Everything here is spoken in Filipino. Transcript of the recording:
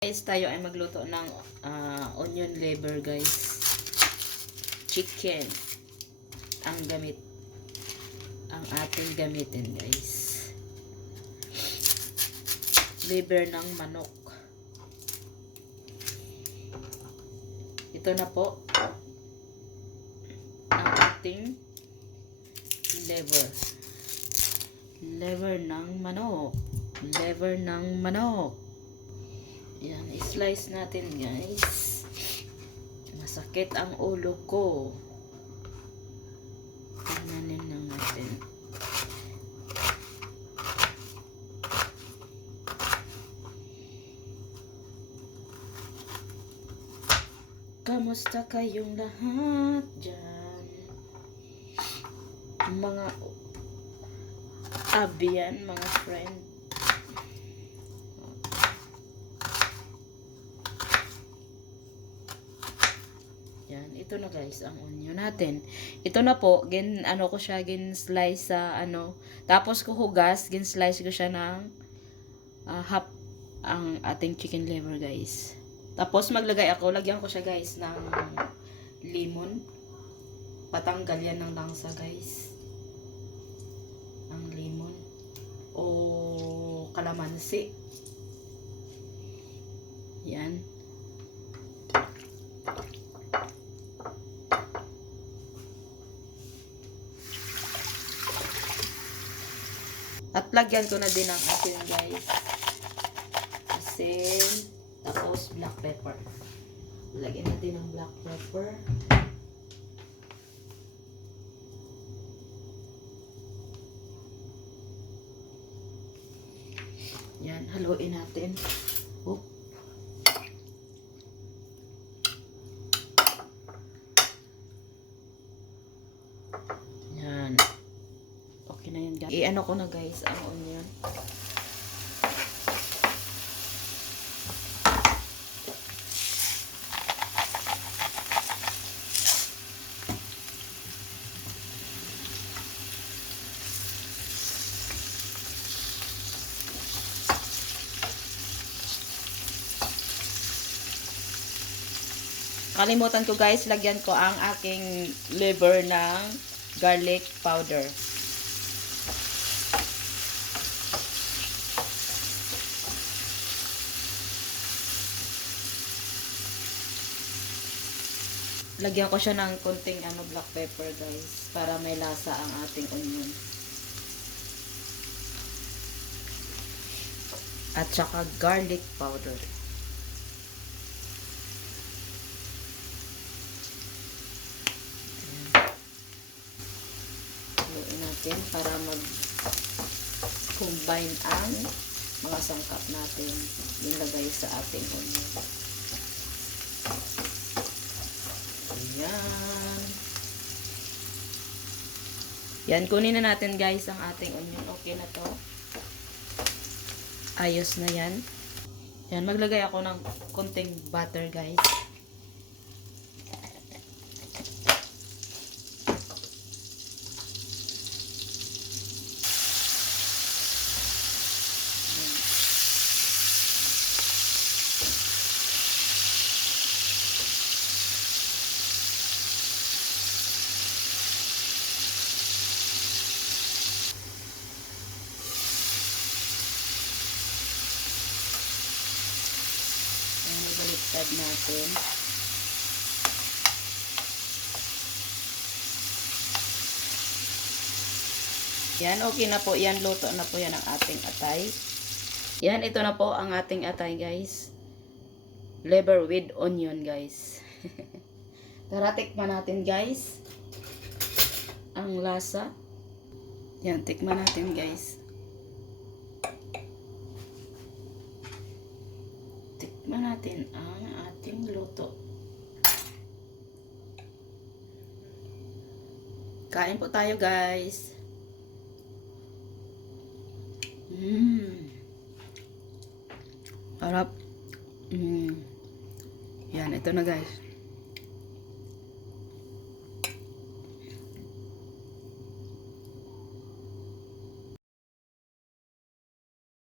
Guys, tayo ay magluto ng ah, onion liver, guys. Chicken. Ang gamit. Ang ating gamitin, guys. Liver ng manok. Ito na po. Ang ating liver. Liver ng manok. Liver ng manok. Yan, slice natin guys. Masakit ang ulo ko. Tingnanin lang natin. Kamusta kayong lahat dyan? Mga abiyan, mga friend. Yan, ito na guys ang onion natin. Ito na po, gin ano ko siya gin slice sa ano, tapos ko hugas, gin slice ko siya ng ah, half ang ating chicken liver guys. Tapos maglagay ako, lagyan ko siya guys ng lemon. Patanggal yan ng langsa guys. Ang lemon o kalamansi. Yan. Lagyan ko na din ang asin guys. Asin. Tapos black pepper. Lagyan natin ng black pepper. Yan, haluin natin. Oh. Yan. Okay na yan guys. I-ano ko na guys ang onion. Kalimutan ko guys, lagyan ko ang aking liver ng garlic powder. Lagyan ko siya ng konting ano, black pepper guys para may lasa ang ating onion. At saka garlic powder. Haluin natin para mag combine ang mga sangkap natin nilagay sa ating onion. Ayan. Yan, kunin na natin guys ang ating onion. Okay na to. Ayos na yan. Yan, maglagay ako ng konting butter guys. Ayan, ibaliktad natin. Yan, okay na po. Yan, luto na po yan ang ating atay. Yan, ito na po ang ating atay, guys. Liver with onion, guys. Tara, tikman natin, guys. Ang lasa. Yan, tikman natin, guys. Tikman natin ang ating luto. Kain po tayo, guys. Mmm. Harap. Mmm. Yan, ito na, guys.